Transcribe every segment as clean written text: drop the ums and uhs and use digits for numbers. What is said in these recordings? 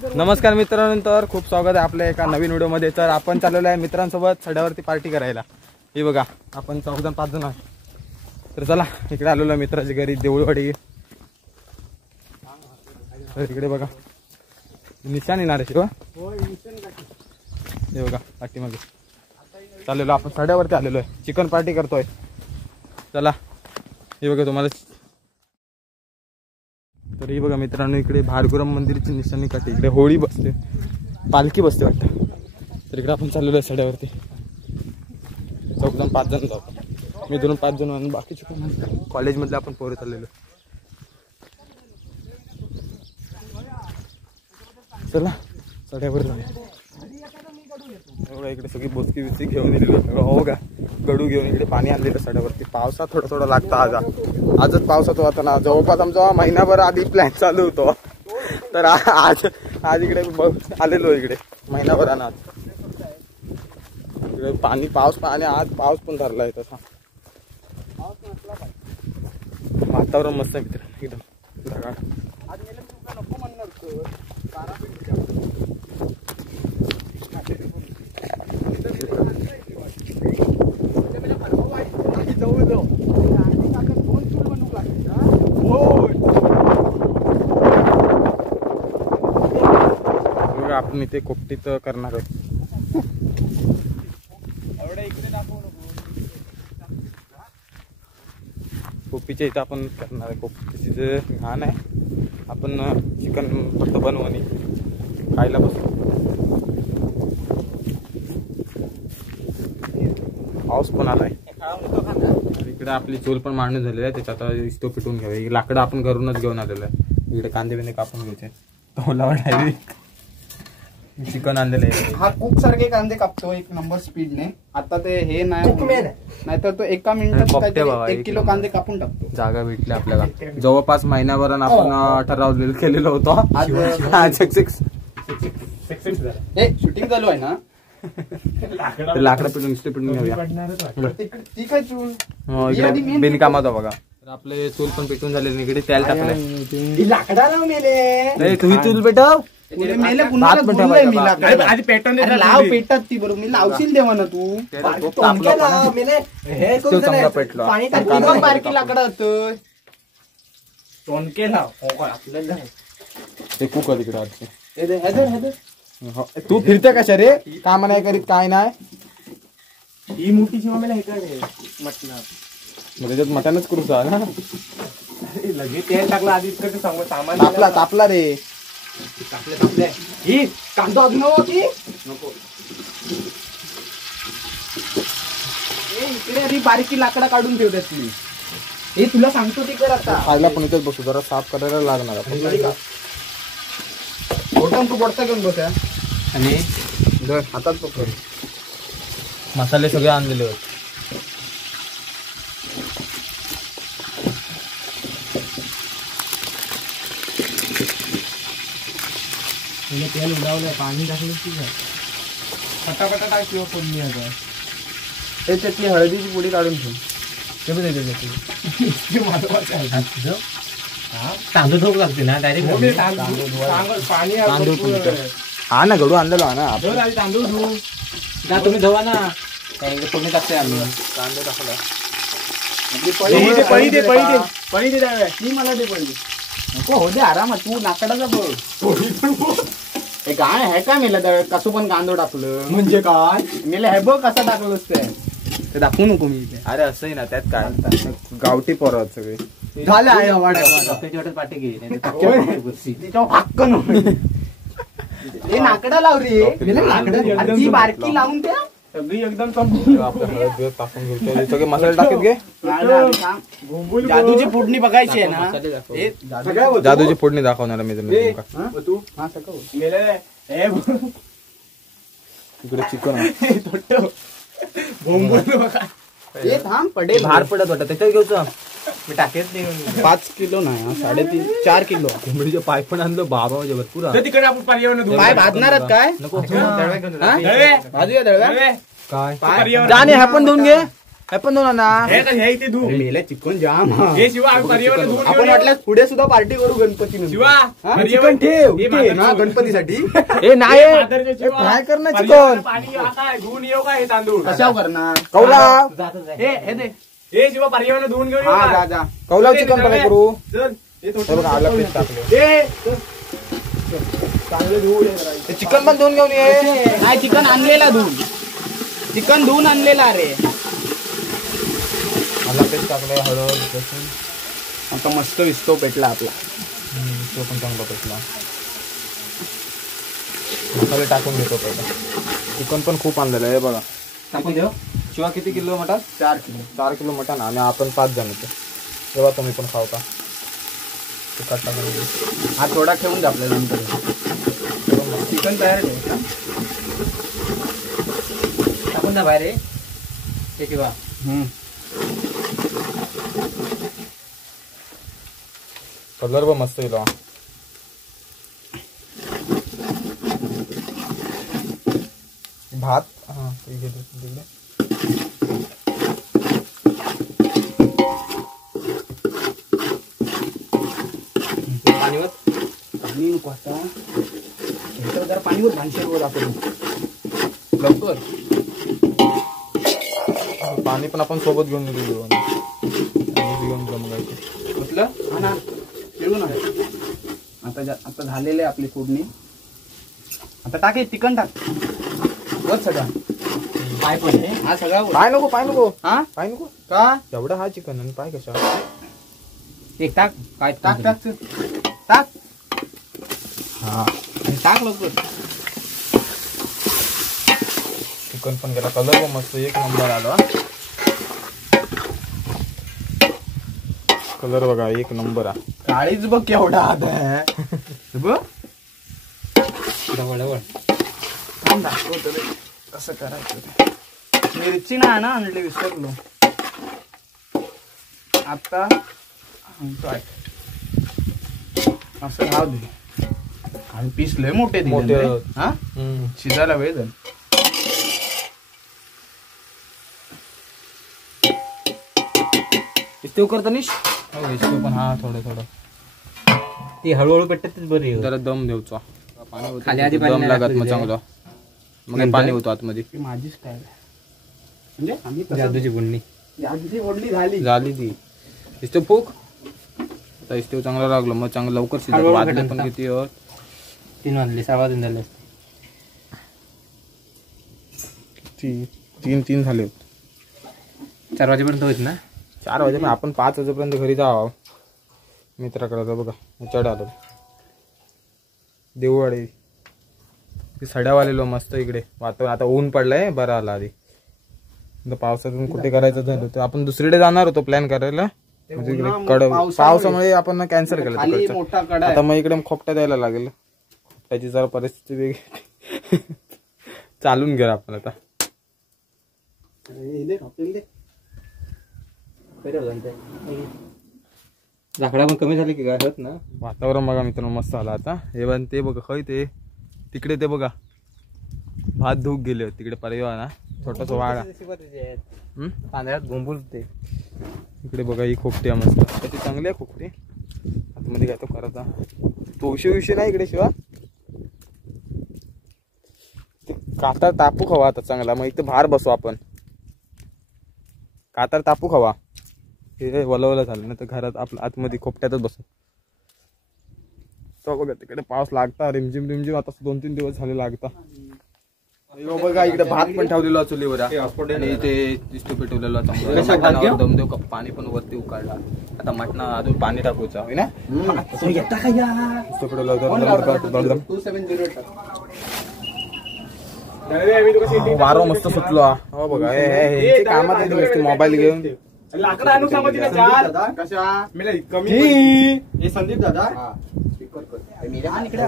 नमस्कार मित्रांनो, तर खूप स्वागत आहे आपल्या एका नवीन व्हिडिओ मध्ये। तर आपण चाललेलो आहे मित्रांसोबत सड्यावरती पार्टी करायला। हे बघा आपण 4-5 जण आहोत। तर चला इकडे आलेलो मित्राच्या घरी देऊळवाडी। तर इकडे बघा निशाण येणार आहे। हे बघा पाठीमागे चाललेलो आपण सड्यावरती आलेलो आहे, चिकन पार्टी करतोय। चला हे बघा तुम्हाला। तर हे बघा मित्रांनो, इकडे भार्गुराम मंदिरची निशाणी काठी, इकडे होळी बसते, पालखी बसते वाटतं। तर इकडे आपण चाललेलो आहे सड्यावरती। 4-5 जण जाऊ, मी 2-5 जण आणि बाकीचे पण कॉलेजमधले आपण पोरं चाललेलो। चला सड्यावर जाऊया। इकडे सगळी बोचकी बिचकी घेऊन दिलेली हो का, गडू घेऊन इकडे पाणी आणलेलं सड्यावरती। पावसात थोडं लागतं आजच पावसात होता ना, जवळपास आमचा महिनाभर आधी प्लॅन चालू होतो। तर आज इकडे आलेलो, इकडे महिनाभरानं आज इकडे पाऊस आज पाऊस पण धरलाय तसा। वातावरण मस्त आहे मित्रांनो, एकदम ढगाळ। आपण इथे कोपटीत करणार आहोत। कोपीच्या इथं आपण करणार आहे। कोपीची जे घाण आहे, आपण चिकन फक्त बनवू आणि खायला बसू। पाऊस पण आलाय। इकडे आपली चूल पण मांडणी झालेली आहे, त्याच्यात स्टोव पेटवून घ्यावे। लाकडं आपण घरूनच घेऊन आलेलं आहे। इकडे कांदे बिंदे कापून घ्यायचे, तोलावर डायरेक्ट चिकन आणलेलं आहे। हा कुक सारखे कांदे कापतो 1 नंबर स्पीडने। आता ते हे नाहीतर तो एका मिनिटात 1 किलो कांदे कापून टाकतो। जागा भेटली आपल्याला, जवळपास महिन्याभरानं आपण ठराव केलेलं होतं। आज शूटिंग चालू आहे ना, लाकडं पेटून घेऊया। ती काय चूल बिनकामात बघा। तर आपले चूल पण पेटून झाले, इकडे तेल टाकलंय। लाकडा लाव मेले, तुम्ही चूल पेटव आधी पेटवून लाव, पेटत ती बरोबर मी लावशील देवा ना तू। चांगला पेटलो, बारकी लाकडा होतं आपल्याला ते कुकर तिकडे। तू फिरते कशा रे, काम नाही करीत काय नाही। ही मोठी शिवा मला हे काय म्हटलं त्याच्यात मटणच करू ना। लगेच तेल टाकलं आधी, सामान तापला रे, तापले ही कांदा नको इकडे आधी बारीकी लाकडा काढून ठेव त्यातली। हे तुला सांगतो ती कर आता। खायला पण इथेच बसू, जरा साफ करायला लागणार आपण। तू पडता घेऊन बस आणि हातात पकड। मसाले सगळे आणलेले होते। तेल उडावलंय, पाणी टाकलं की पटापटा टाक किंवा फोडणी आता। त्याच्यातली हळदीची पुडी काढून ठेव, ते पण तांदूळ धोक लागते ना डायरेक्ट तांदूळ हा ना, गडू आणलेलो हा ना तांदूळ धुवू का तुम्ही धवा ना, फोडणी टाकते आम्ही। कांदे टाकला, पळी दे मला दे पळी नको हो दे आरामात। तू नाकडाचा बघ, हे काय आहे का मेला त्या कसं पण कांदो टाकलं म्हणजे काय मेला, हे बघ कसं टाकलंस ते दाखवू नको मी। अरे असंही ना, त्यात काय गावठी पोरं सगळे झाले आहे पाठी घे हक्क हे नाकडा लाव रे, लाकडं बारकी लावून द्या सगळी एकदम टाकून घेऊ। सगळे मसाले टाकत घे। जादूची फोडणी बघायची आहे ना, जादूची फोडणी दाखवणार मी तू। इकडे चिकन थांब पडे भार पडत वाटत, त्याच्यात घेऊचं मी टाकेत नाही। 5 किलो नाही, 3.5-4 किलो कोंबडीचे पाय पण आणलं बाबा म्हणजे भरपूर। तिकडे आपण पाय भाजणार काय नको, भाजूया दळव्या काय जाणे, हा पण धुवून घे। हे पण दोन ना हे इथे धू मेले चिकन जाम हे शिवा आपण वाटल्यास पुढे सुद्धा पार्टी करू गणपती शिवा चिकन ठेव गणपतीसाठी हे नाही फ्राय कर ना चिकन धुवून येऊ का हे तांदूळ कशावर करणार कौला हे दे हे शिवा पर्यावरण धुवून घेऊ कौला चिकन फ्राय करू आला पीस टाकले चिकन पण धुवून घेऊन ये नाही चिकन आणलेला धुवून आणलेला रे आला पीस टाकले हळद लसूण आता मस्त विस्तो पेटला आपला तो पण चांगला पेटला मसाले टाकून घेतो पहिला चिकन पण खूप आणलेलं आहे बघा टाकून देऊ शिवा किती किलो मटण 4 किलो मटण आणि आपण 5 जण होतो तेव्हा तुम्ही पण खावता तिखट टाकून हा थोडा ठेवून द्या आपल्याला नंतर चिकन तयार ठेव टाकून द्या बाहेर हे किंवा कलर पण मस्त येईल भात हा तिकडे पाणी नको आता जरा पाणीवर भानशेवर आपण लवकर पाणी पण आपण सोबत घेऊन गेलो घेऊन जमवायचं म्हटलं हा ना येऊ ना आता झालेले आपली फोडणी आता टाके चिकन टाक बस सगळा पाय पण हा सगळा पाय नको हा पाय नको का एवढा हा चिकन आणि पाय कशा एक टाक काय टाक टाक हा टाक लवकर चिकन पण गेला कलर पण मस्त एक नंबर आला कलर बघा एक नंबर आहे काळीच बघ केवढा आहे बघ जवळ दाखवतो कसं करायचं मिरची ना आणली विसरलो आता असं राहू दे आणि पीस लय मोठे हा शिजायला वेळ झाला इस्तेव करतो निश इस्तेव पण हा थोडं ती हळूहळू पेटत बरी जरा दम देऊचा खाली आधी दम लागत मग चांगलं मग पाणी होतो आतमध्ये माझी स्टाईल म्हणजे आम्ही जादूची फोडणी झाली ती इस्तेव फूक आता इस्तेव चांगला लागलो मग चांगलं लवकर शिजत वाजले पण किती 3 वाजले 6 वाजून झाले 3 झाले 4 वाजेपर्यंत होत ना 4 वाजे पण आपण 5 वाजेपर्यंत घरी जावं मित्राकडे बघा चढ आलो देऊवाडी सड्यावालेलो मस्त इकडे वातावरण आता ऊन पडलंय बरं आला आधी पावसातून कुठे करायचं झालं तर आपण दुसरीकडे जाणार होतो प्लॅन करायला म्हणजे इकडे पावसामुळे आपण कॅन्सल केलं आता मग इकडे खोपटा द्यायला लागेल त्याची जरा परिस्थिती वेगळी चालून घ्या आपण आता लाकडा पण कमी झाली की काय होत ना वातावरण बघा मित्रांनो मस्त आला आता हे ते बघा खय ते तिकडे ते बघा भात धूक गेले होते तिकडे परिवार ना छोटासा वाडा तांदळात घुंबुलते इकडे बघा ही खोपटी मस्त त्याची चांगली आहे खोपटी आतमध्ये काय तो करायचा तोशी नाही इकडे शिवा कातार तापू खावा आता चांगला मग इथं भार बसू आपण कातार तापू खावा हे वलवलं झालं ना तर घरात आपलं आतमध्ये खोपट्यातच बसू तो बघा तिकडे पाऊस लागता रिमझिम आता 2-3 दिवस झाले लागता बघा इकडे भात पण ठेवलेला चुलीवर आणि ते इस्टू पेटवलेला चांगला दम देऊ पाणी पण वरती उकाळला आता मटणा अजून पाणी टाकूचा होय ना वारो मस्त सुटलो हो बघा कामात मोबाईल घेऊन लाकडा आणू सांगितलं चार कशा कमी संदीप दादा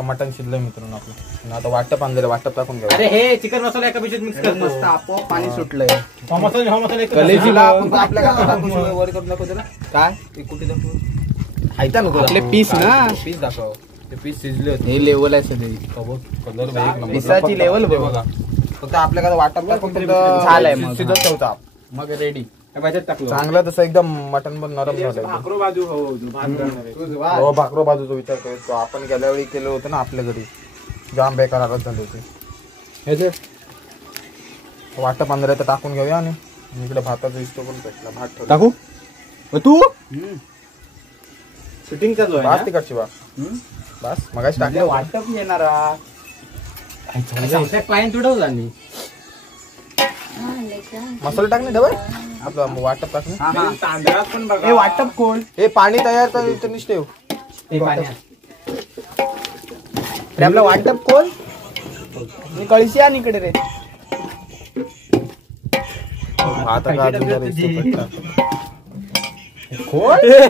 मटन शिजलंय मित्रांनो आपलं आता वाटप आणलेलं वाटप टाकून घ्या अरे हे चिकन मसाला एका पिशवीत मिक्स कर मस्त आपोआप पाणी सुटलंय कलेजीला वर करून दाखव जरा काय ते कुठे दाखव खायचा नको आपले पीस ना पीस दाखव ते पीस शिजले होते हे लेवल आहे सगळी कलर पिसाची लेवल बघा फक्त आपल्याकडे वाटप टाकून झालंय शिजत ठेवता मग रेडी टाकलो चांगला तसं एकदम मटन पण नरम झालं एकदम. भाकरो बाजू हो हो भाकरो बाजूचा विचार करतो आपण गेल्या वेळी केलं होतं ना आपल्या घरी जाम बेकार हालत झाली होती. वाटप अंधारे तर टाकून घेऊया आणि इकडे भाताचा इस्तो पण भेटला भात ठेवला. टाकू तू शूटिंगचा जो बास तिकडची बा बास मगाशी टाकले वाटप येणारा क्लायंट तुडवला आणि मसाला टाकणे डबल आपलं वाटप टाकणे तांदळात पण बघा वाटप कोण हे पाणी तयार तर इथं निष्ठ ठेव आपलं वाटप कोण कळशी आणि इकडे रे आता का अजून जरा इस्तो भेटला.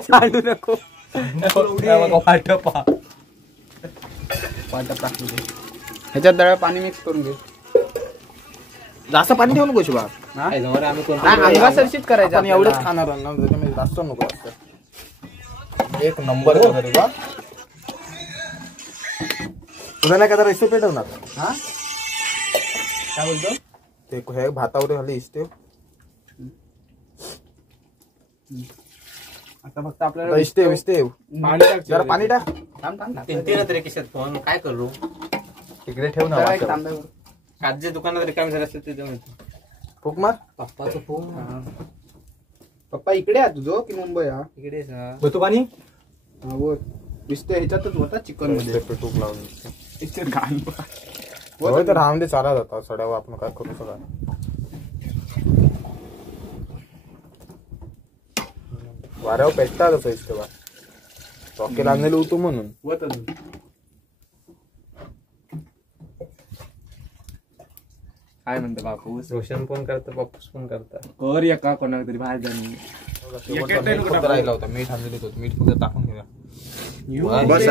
सांडू नको वाटप टाकलं ह्याच्यात दळा पाणी मिक्स करून घे जास्त पाणी ठेवू नको शिवा अंगासरशीच करायचं आपण एवढंच खाणार ना त्याच्यामध्ये जास्त नको असतं. एक नंबर वगैरे बा तुला नाही का जरा इस्तो पेटवणार हा काय बोलतो ते हे भातावर झाले इस्ते आता फक्त आपल्याला इस्ते इस्ते जरा पाणी टाक फोन काय करू तिकडे ठेव ना वाटप. काजच्या दुकानात रिकामी झाले असते तिथे फुक मार पप्पाचं फोन पप्पा इकडे आहे तुझं की मुंबई हा इकडे होतो पाणी हा वर दिसते ह्याच्यातच होता चिकन मध्ये टूक लावून होय तर राहून चाला जातात सड्यावर आपण काय करू सगळं. वाऱ्यावर पेटतात असं इस्ते बा रॉकेल आणलेलं होतो म्हणून होत काय म्हणतो बापू रोशन पण करता पप्पूस पण करता कर या का कोणाला तरी बाहेर जाणे मीठ फक्त राहिला होता मीठ आणलेलं होतं मीठ फक्त टाकून घेऊया बस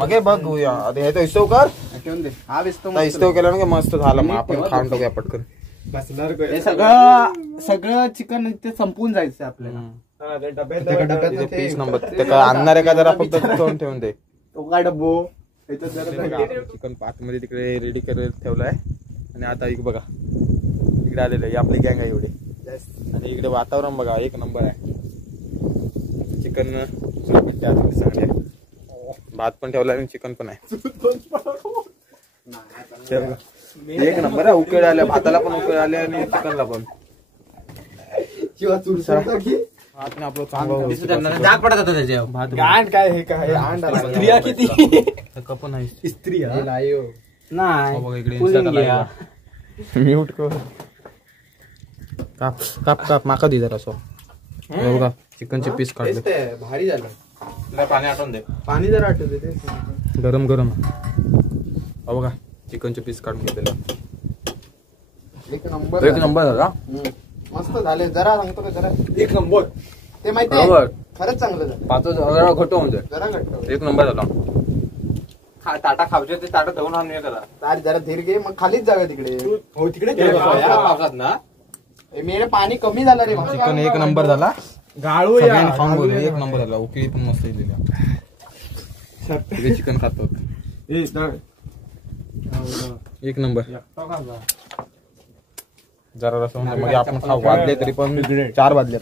मग हे बघूया आता ह्याचा हिस्टो कर ठेवून दे हा विस्तो हिस्टो केला ना मस्त झालं मग आपण खाऊन टाकूया पटकन. हे सगळं चिकन इथे संपून जायचं आपल्याला पीस नंबर ते काय आणणार आहे का जरा फक्त ठेवून ठेवून दे तो काय डब्बो चिकन पात मध्ये तिकडे रेडी करायला ठेवलाय आणि आता इकडे बघा इकडे आलेलं आहे आपली गँग आहे एवढे आणि इकडे वातावरण बघा एक नंबर आहे. चिकन चांगले भात पण ठेवला आणि चिकन पण आहे एक नंबर आहे. उकेळ आल्या भाताला पण उकेळ आले आणि चिकनला पण आपलं चांगलं डाग पडत होता त्याच्या भात गांड काय हे काय अंड स्त्रिया किती कपन आहे स्त्री नाही बघा इकडे म्यूट कर काप काप काप माका दे जरा सो बघा चिकनचे पीस काढले भारी झालं पाणी आटवून दे पाणी जर आठवते ते गरम गरम बघा चिकनचे पीस काढून घेतलेले एक नंबर एक नंबर झाला मस्त झाले जरा सांगतो का जरा एक नंबर ते माहिती आहे खरंच चांगलं झालं पाच जरा घट म्हणजे जरा घट्ट एक नंबर झाला. ताटा खावचे ते ताटा धुवून आणूया करा जरा धीर घे मग खालीच जागा तिकडे हो तिकडे पावसात ना मेरे पाणी कमी झालं रे चिकन एक नंबर झाला गाळू सगळ्यांनी खाऊन बोलू एक नंबर झाला उकळी पण मस्त दिली चिकन खातो एक नंबर जरा रस मग आपण खाऊ वाजले तरी पण 4 वाजल्यात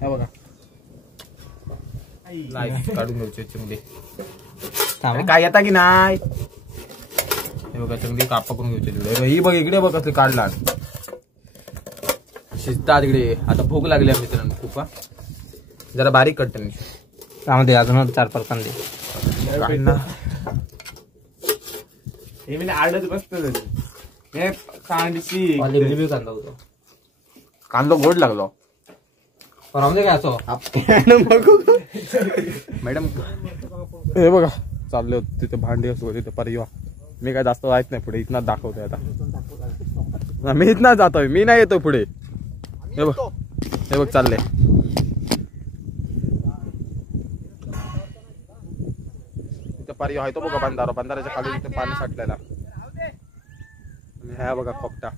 हे बघा लाईव्ह काढून घ्यायची चिंगडी काय येता की नाही हे बघा चिंगडी कापा करून घ्यायची ही बघ इकडे बघ कसली काढला शिजतात तिकडे आता भूक लागली आहे मित्रांनो खूप जरा बारीक कट त्यामध्ये अजून 4-5 कांदे हे मी आडच बसतो हे कांदीची लिंबू कांदा होतो कांदा गोड लागलो राहून दे काय असो मॅडम हे बघा चालले होते तिथे भांडी असो तिथे परिवा मी काय जास्त जायच नाही पुढे इथनाच दाखवतोय आता मी इथनाच जातोय मी नाही येतो पुढे हे बघ चालले तिथे परिवा आहे तो बघा बंधाराच्या खाली तिथे पाणी साठलेला ह्या बघा खोपटा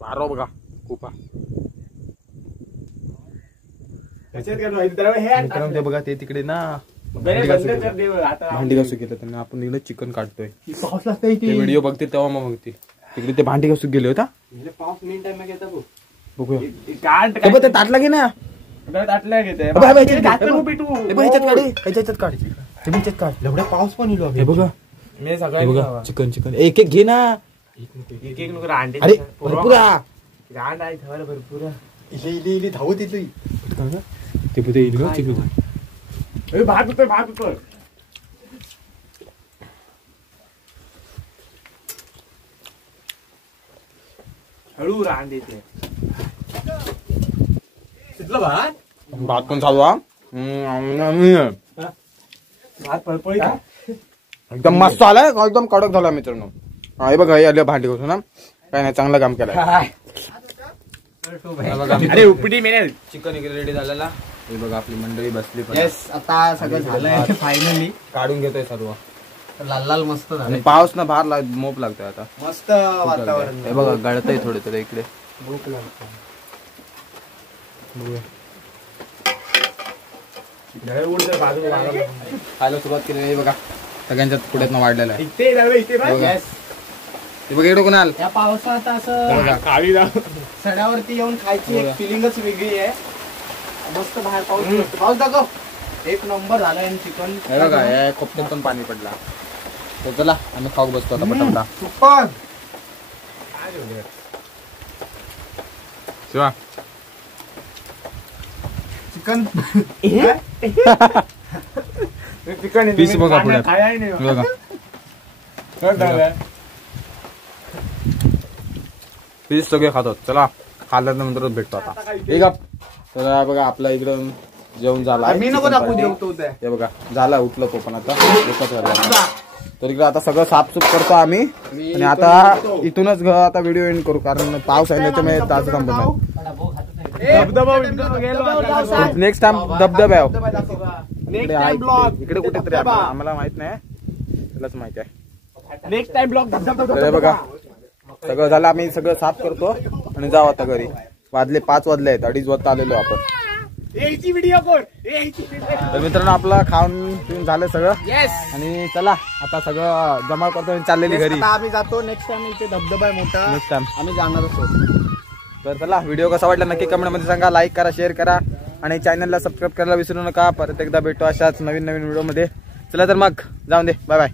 बारो बघा खूप ते बघा ते तिकडे ना भांडी घासू गेलं त्यांना आपण इकडे चिकन काढतोय व्हिडिओ बघते तेव्हा मग बघते तिकडे ते भांडी घासून गेले होता 5 मिनिट मग येता बघूया काढ हे बघ, ते ताटला घे ना ताटल्या घेते हे बघ, हे बघ, ह्याच्यात काढ. हे बघ, ह्याच्यात काढ ह्याच्यात काढ हे बघ, ह्याच्यात काढ एवढा पाऊस पण इलो हे बघा मी हे सगळ्या बघा चिकन चिकन एक एक घे ना एक एक नुकरा अंडे अरे भरपूर हा. गांड आहे ठेवायला भरपूर इले धावत येते ते पुढे येईल का चिकन भात होतोय हळू रांड येते तिथलं भात भात पण चालू हा भात पळपळी का एकदम मस्त आलाय एकदम कडक झाला मित्रांनो हा हे बघा हे आले भांडी घासून ना काय नाही चांगलं काम केलं अरे उपडी मिळेल चिकन वगैरे रेडी झालेला हे बघा आपली मंडळी बसली पण येस आता सगळं झालंय फायनली काढून घेतोय सर्व लाल लाल मस्त झालं आणि पाऊस ना बाहेर मोप लागतोय आता मस्त वातावरण हे बघा गळतय थोडे थोडे इकडे भूक लागते खायला सुरुवात केली हे बघा सगळ्यांच्या पुढ्यात वाढलेला आहे इथे जावे इथे हे बघा. हे बघा इकडे कोणाल या पावसात असं खाली सड्यावरती येऊन खायची एक फिलिंगच वेगळी आहे मस्त बाहेर पाऊस पडतो. पाऊस दाखव एक नंबर झाला चिकन हे बघा या खोपट्यात पण पाणी पडला तर चला आम्ही खाऊ बसतो आता पटापटा super Shiva chicken chicken piece बघा पुढे खाय नाही बघा पीस सगळे खातो चला खाल्ल्यानंतरच भेटतो आता ठीक आहे तर बघा आपला इकडं जेवण झाला मी नको दाखवू जेवतो ते हे बघा झाला उठलं तो पण आता एकच वाजला. तर इकडे आता सगळं साफसूफ करतो आम्ही आणि आता इथूनच आता व्हिडिओ एंड करू कारण पाऊस आहे त्याच्यामुळे तास थांबत नाही नेक्स्ट टाइम धबधबा इकडे कुठेतरी आहे, आम्हाला माहित नाही त्यालाच माहिती आहे नेक्स्ट टाइम ब्लॉग तर हे बघा सगळं झालं आम्ही सगळं साफ करतो आणि जाऊ आता घरी वाजले 5 वाजले आहेत 2:30 वाजता आलेलो आपण तर मित्रांनो आपलं खाऊन पिऊन झालं सगळं आणि चला आता सगळं जमा करतो आणि चाललेली घरी आम्ही जातो नेक्स्ट टाइम इथे धबधबा आहे मोठा नेक्स्ट टाइम आम्ही जाणारच आहोत तर चला व्हिडिओ कसा वाटला नक्की कमेंट मध्ये सांगा लाईक करा शेअर करा आणि चॅनलला सबस्क्राईब करायला विसरू नका परत एकदा भेटू अशाच नवीन व्हिडिओ मध्ये चला तर मग जाऊन दे बाय बाय